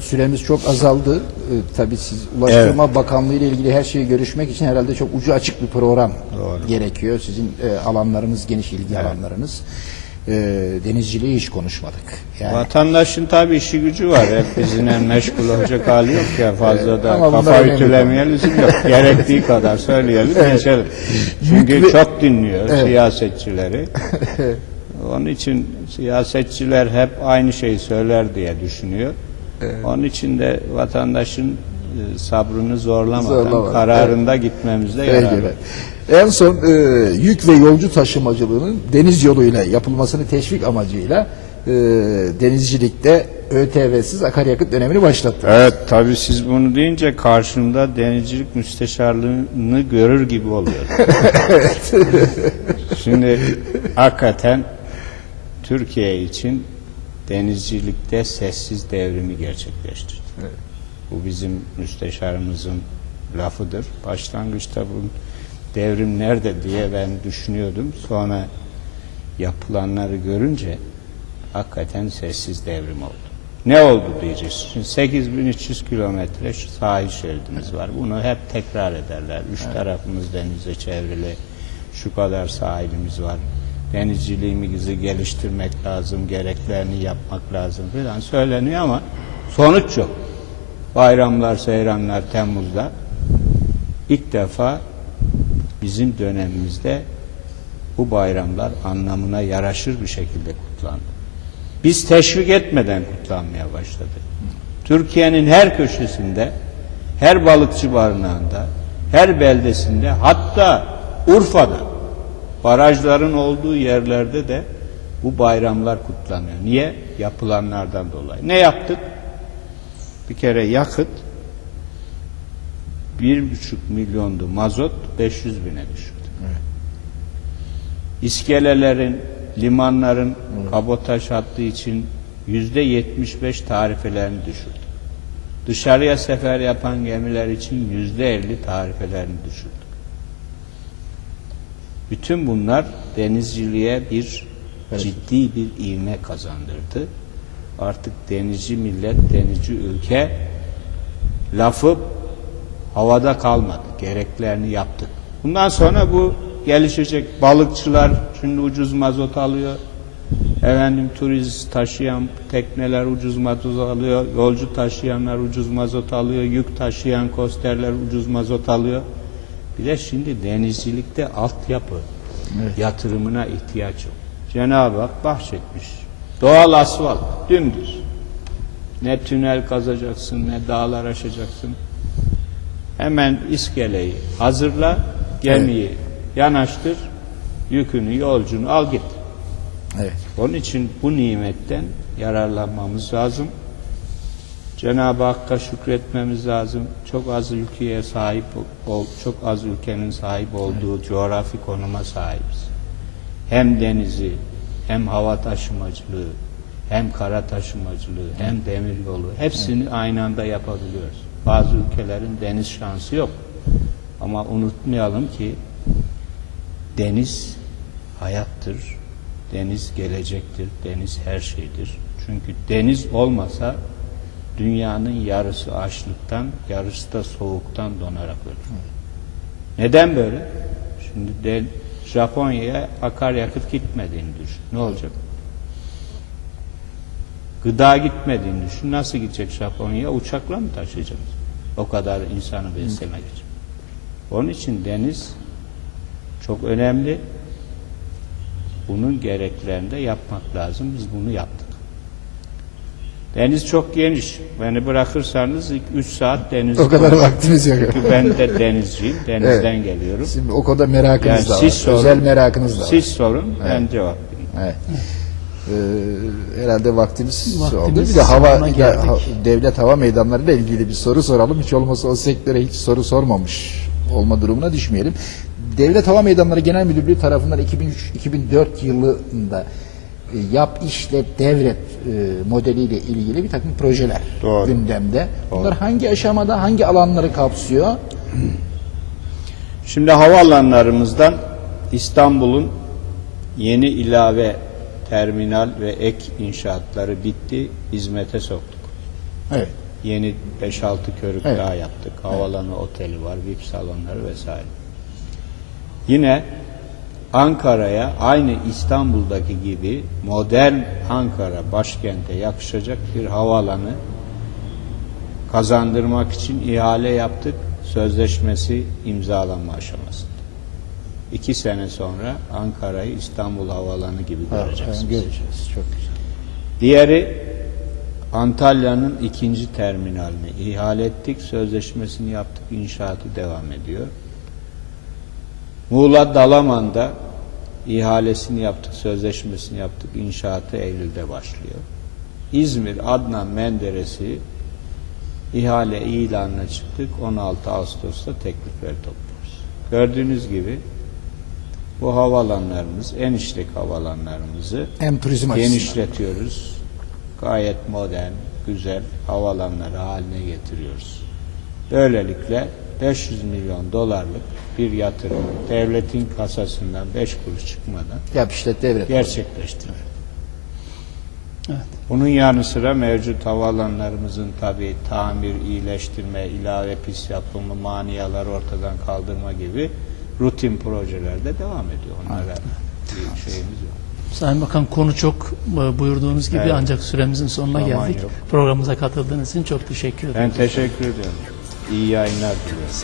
Süremiz çok azaldı. Ee, tabii siz Ulaştırma Bakanlığı ile ilgili her şeyi görüşmek için herhalde çok ucu açık bir program gerekiyor. Sizin e, alanlarınız geniş ilgi alanlarınız. Ee, denizciliği hiç konuşmadık. Yani Vatandaşın tabii işi gücü var. Hep bizimle meşgul olacak hali yok ya. Fazla da ama kafa ütülemeye lüzum yok. Gerektiği kadar söyleyelim, geçelim. Çünkü Yük ve- çok dinliyor siyasetçileri. Onun için siyasetçiler hep aynı şeyi söyler diye düşünüyor. Onun için de vatandaşın e, sabrını zorlamadan Zorlamadan, kararında gitmemizde yarar var. En son e, yük ve yolcu taşımacılığının deniz yoluyla yapılmasını teşvik amacıyla e, denizcilikte ÖTV'siz akaryakıt dönemini başlattı. Evet tabii siz bunu deyince karşımda denizcilik müsteşarlığını görür gibi oluyor. Şimdi hakikaten Türkiye için denizcilikte sessiz devrimi gerçekleştirdi. Bu bizim müsteşarımızın lafıdır. Başlangıçta bu devrim nerede diye ben düşünüyordum. Sonra yapılanları görünce hakikaten sessiz devrim oldu. Ne oldu diyeceğiz. Şimdi 8300 kilometre sahil şeridimiz var. Bunu hep tekrar ederler. Üç tarafımız denize çevrili. Şu kadar sahilimiz var. Denizciliğimizi geliştirmek lazım, gereklerini yapmak lazım falan söyleniyor ama sonuç yok. Bayramlar, seyranlar Temmuz'da ilk defa bizim dönemimizde bu bayramlar anlamına yaraşır bir şekilde kutlandı. Biz teşvik etmeden kutlanmaya başladı. Türkiye'nin her köşesinde, her balıkçı barınağında, her beldesinde, hatta Urfa'da, barajların olduğu yerlerde de bu bayramlar kutlanıyor. Niye? Yapılanlardan dolayı. Ne yaptık? Bir kere yakıt bir buçuk milyondu mazot 500 bine düşürdü. İskelelerin, limanların kabotaj hattı için yüzde 75 tarifelerini düşürdü. Dışarıya sefer yapan gemiler için yüzde 50 tarifelerini düşürdü. Bütün bunlar denizciliğe bir ciddi bir ivme kazandırdı. Artık denizci millet, denizci ülke lafı havada kalmadı. Gereklerini yaptık. Bundan sonra bu gelişecek. Balıkçılar şimdi ucuz mazot alıyor. Efendim turist taşıyan tekneler ucuz mazot alıyor. Yolcu taşıyanlar ucuz mazot alıyor. Yük taşıyan kosterler ucuz mazot alıyor. Bir de şimdi denizcilikte altyapı yatırımına ihtiyaç yok. Cenab-ı Hak bahşetmiş. Doğal asfalt, dümdüz. Ne tünel kazacaksın, ne dağlar aşacaksın. Hemen iskeleyi hazırla, gemiyi yanaştır, yükünü, yolcunu al git. Evet. Onun için bu nimetten yararlanmamız lazım. Cenab-ı Hakk'a şükretmemiz lazım. Çok az ülkeye sahip ol, çok az ülkenin sahip olduğu coğrafi konuma sahibiz. Hem denizi, hem hava taşımacılığı, hem kara taşımacılığı, hem demir yolu hepsini aynı anda yapabiliyoruz. Bazı ülkelerin deniz şansı yok. Ama unutmayalım ki deniz hayattır. Deniz gelecektir. Deniz her şeydir. Çünkü deniz olmasa dünyanın yarısı açlıktan, yarısı da soğuktan donarak ölür. Neden böyle? Şimdi de Japonya'ya akaryakıt gitmediğini düşün. Ne olacak? Gıda gitmediğini düşün. Nasıl gidecek Japonya'ya? Uçakla mı taşıyacağız? O kadar insanı beslemek için. Onun için deniz çok önemli. Bunun gereklerini de yapmak lazım. Biz bunu yaptık. Deniz çok geniş. Beni bırakırsanız 3 saat deniz. O kadar vaktimiz yok. Çünkü ben de denizciyim. Denizden geliyorum. Şimdi o kadar merakınız Yani da var. siz sorun. Özel merakınız da var. Siz sorun, ben cevap vereyim. Evet. Ee, herhalde vaktimiz, Vaktimiz oldu. Bir de hava ha- devlet hava meydanları ile ilgili bir soru soralım. Hiç olmazsa o sektöre hiç soru sormamış olma durumuna düşmeyelim. Devlet Hava Meydanları Genel Müdürlüğü tarafından 2003-2004 yılında yap işlet devret e, modeliyle ilgili bir takım projeler Doğru. gündemde. Bunlar hangi aşamada, hangi alanları kapsıyor? Şimdi havaalanlarımızdan İstanbul'un yeni ilave terminal ve ek inşaatları bitti, hizmete soktuk. Evet. Yeni 5-6 körük Evet. daha yaptık. Havalanı oteli var, VIP salonları vesaire. Yine Ankara'ya aynı İstanbul'daki gibi modern Ankara başkente yakışacak bir havalanı kazandırmak için ihale yaptık. Sözleşmesi imzalanma aşamasında. İki sene sonra Ankara'yı İstanbul Havalanı gibi göreceksiniz. Evet, göreceğiz. Çok güzel. Diğeri Antalya'nın ikinci terminalini ihale ettik. Sözleşmesini yaptık. İnşaatı devam ediyor. Muğla Dalaman'da ihalesini yaptık. Sözleşmesini yaptık. İnşaatı Eylül'de başlıyor. İzmir Adnan Menderes'i ihale ilanına çıktık. 16 Ağustos'ta teklifleri topluyoruz. Gördüğünüz gibi bu havalanlarımız, en işlek havalanlarımızı Hem turizm açısından. genişletiyoruz. Gayet modern, güzel havalanları haline getiriyoruz. Böylelikle 500 milyon dolarlık bir yatırım devletin kasasından 5 kuruş çıkmadan Yap işlet devlet. gerçekleştiriyor. Bunun yanı sıra mevcut havalanlarımızın tabi tamir, iyileştirme, ilave pis yapımı, maniyalar ortadan kaldırma gibi rutin projeler de devam ediyor. Onlara bir şeyimiz yok. Sayın Bakan konu çok e, buyurduğunuz gibi Evet. ancak süremizin sonuna Zaman geldik. yok. Programımıza katıldığınız için çok teşekkür ederim. Ben teşekkür ediyorum. İyi yayınlar diliyorum.